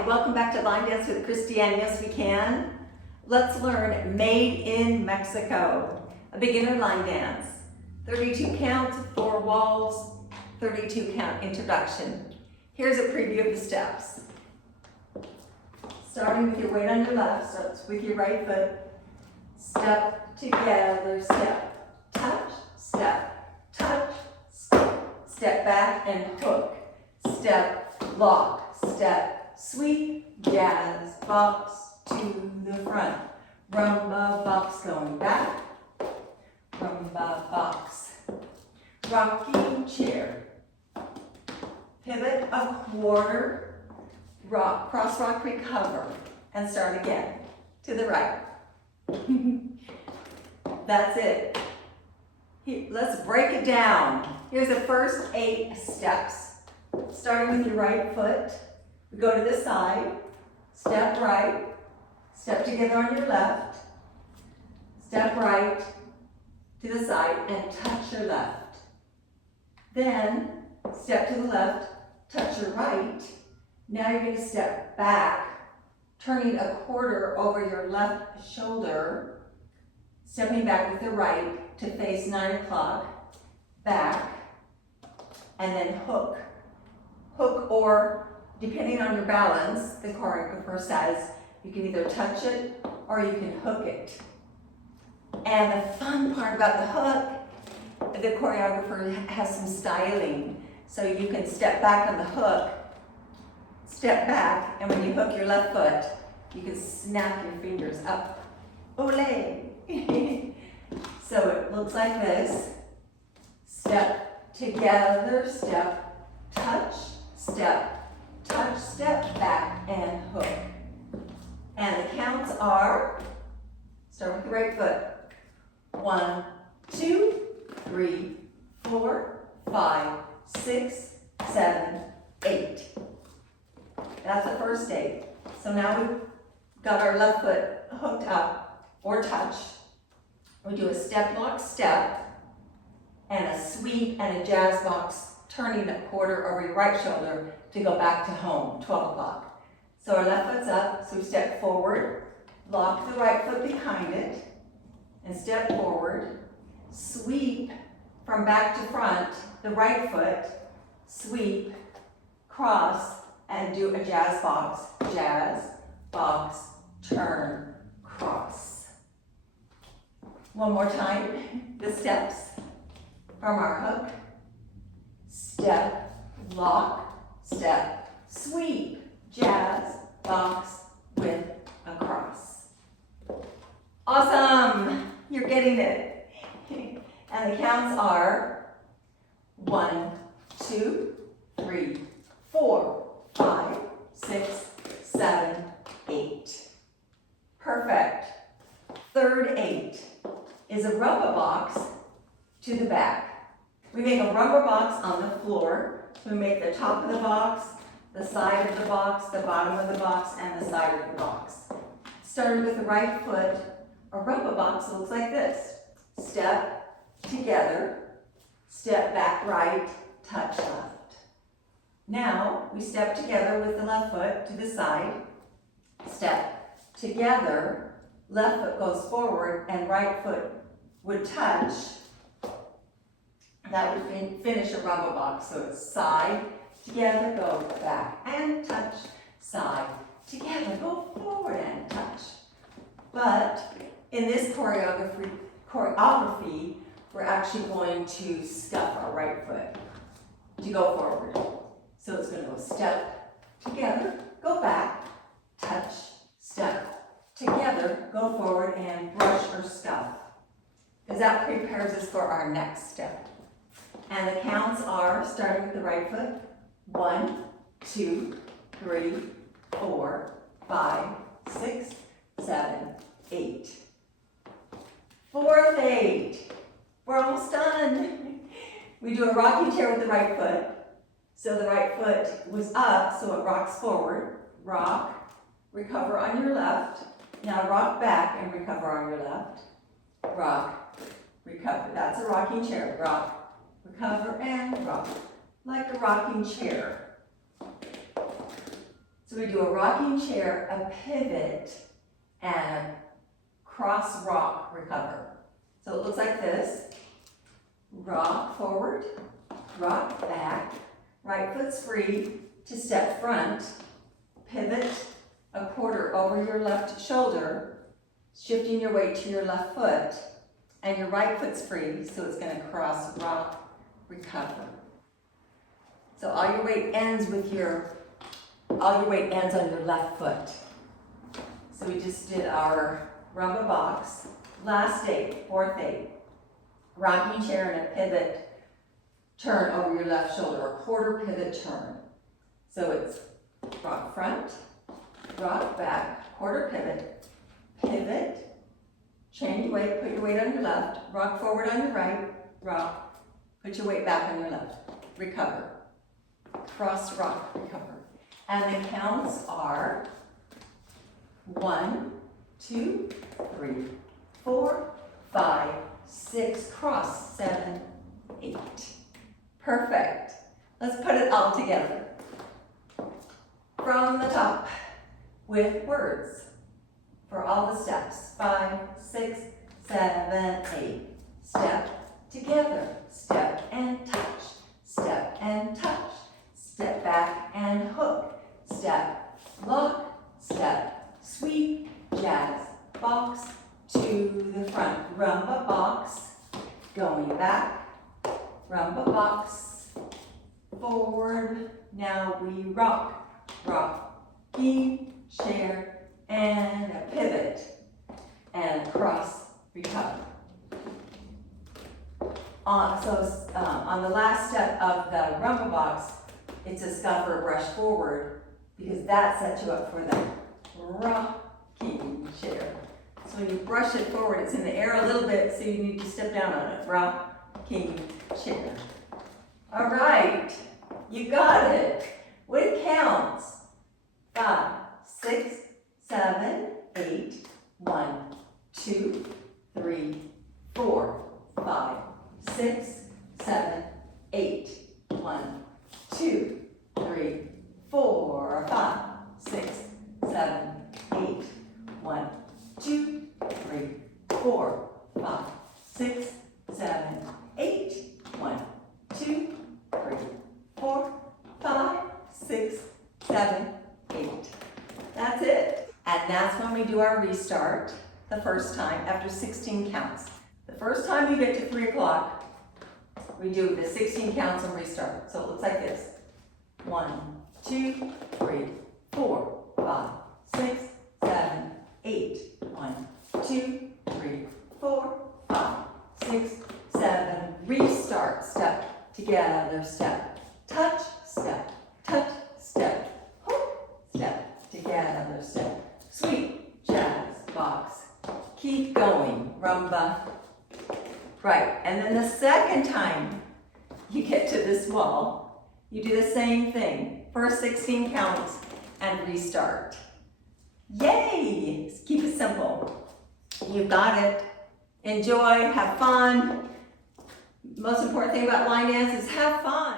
Hi, welcome back to Line Dance with Christiane. Yes, we can. Let's learn Made in Mexico, a beginner line dance. 32 counts, 4 walls, 32 count introduction. Here's a preview of the steps. Starting with your weight on your left, so it's with your right foot. Step together, step, touch, step, touch, step. Step back and hook. Step, lock, step, sweep, jazz, box to the front. Rumba, box going back. Rumba, box. Rocking chair. Pivot a quarter. Rock, cross rock, recover. And start again. To the right. That's it. Let's break it down. Here's the first 8 steps. Starting with your right foot, we go to the side, step right, step together on your left, step right to the side and touch your left. Then step to the left, touch your right. Now you're going to step back, turning a quarter over your left shoulder, stepping back with the right to face 9 o'clock, back, and then hook. Hook, or depending on your balance, the choreographer says you can either touch it or you can hook it. And the fun part about the hook, the choreographer has some styling. So you can step back on the hook, step back, and when you hook your left foot, you can snap your fingers up. Olé! So it looks like this. Step together, step, touch, step, touch, step, back, and hook. And the counts are, start with the right foot. 1, 2, 3, 4, 5, 6, 7, 8. That's the first 8. So now we've got our left foot hooked up or touched. We do a step, lock, step, and a sweep and a jazz box, turning a quarter over your right shoulder to go back to home, 12 o'clock. So our left foot's up, so we step forward, lock the right foot behind it, and step forward, sweep from back to front, the right foot, sweep, cross, and do a jazz, box, turn, cross. One more time, the steps from our hook. Step, lock, step, sweep, jazz, box with a cross. Awesome! You're getting it. And the counts are 1, 2, 3, 4, 5, 6, 7, 8. Perfect. Third 8 is a rumba box to the back. We make a rumba box on the floor. So we make the top of the box, the side of the box, the bottom of the box, and the side of the box. Starting with the right foot, a rumba box looks like this. Step together, step back right, touch left. Now we step together with the left foot to the side, step together, left foot goes forward and right foot would touch. That would finish a rumba box. So it's side, together, go back and touch, side, together, go forward and touch. But in this choreography, we're actually going to scuff our right foot to go forward. So it's going to go step, together, go back, touch, step, together, go forward and brush or scuff. Because that prepares us for our next step. And the counts are, starting with the right foot, 1, 2, 3, 4, 5, 6, 7, 8. Fourth 8. We're almost done. We do a rocking chair with the right foot. So the right foot was up, so it rocks forward. Rock, recover on your left. Now rock back and recover on your left. Rock, recover. That's a rocking chair. Rock, recover, and rock, like a rocking chair. So we do a rocking chair, a pivot, and a cross rock recover. So it looks like this. Rock forward, rock back, right foot's free to step front, pivot a quarter over your left shoulder, shifting your weight to your left foot, and your right foot's free, so it's gonna cross, rock, recover. So all your weight ends on your left foot. So we just did our rumba box. Last eight, fourth eight. Rocking chair and a pivot turn over your left shoulder, a quarter pivot turn. So it's rock front, rock back, quarter pivot, pivot, change your weight, put your weight on your left, rock forward on your right, rock, put your weight back on your left, recover, cross rock, recover. And the counts are 1, 2, 3, 4, 5, 6, cross, 7, 8. Perfect. Let's put it all together. From the top with words for all the steps. 5, 6, 7, 8. Step together. Step and touch. Step and touch. Step back and hook. Step, lock, step, sweep, jazz, box, to the front. Rumba box, going back, rumba box, forward. Now we rock, rocking chair, and a pivot, and cross, recover. On the last step of the rumba box, it's a scuff or a brush forward, because that sets you up for the rocking chair. So when you brush it forward, it's in the air a little bit, so you need to step down on it. Rocking chair. All right, you got it. With counts. 5, 6, 7, 8. 1, 2, 3, 4, 5, 6, 7, 8. 1, 2, 3, 4, 5, 6, 7, 8. 1, 2, 3, 4, 5, 6, 7, 8. 1, 2, 3, 4, 5, 6, 7, 8. That's it. And that's when we do our restart the first time after 16 counts. The first time you get to 3 o'clock, we do the 16 counts and restart. So it looks like this. 1, 2, 3, 4, 5, 6, 7, 8. 1, 2, 3, 4, 5, 6, 7. Restart. Step together. Step. Touch. Step. Touch. Step. Hook. Step together. Step. Sweep. Jazz. Box. Keep going. Rumba. Right. And then the second time you get to this wall, you do the same thing. First 16 counts and restart. Yay! Keep it simple. You got it. Enjoy, have fun. Most important thing about line dance is have fun.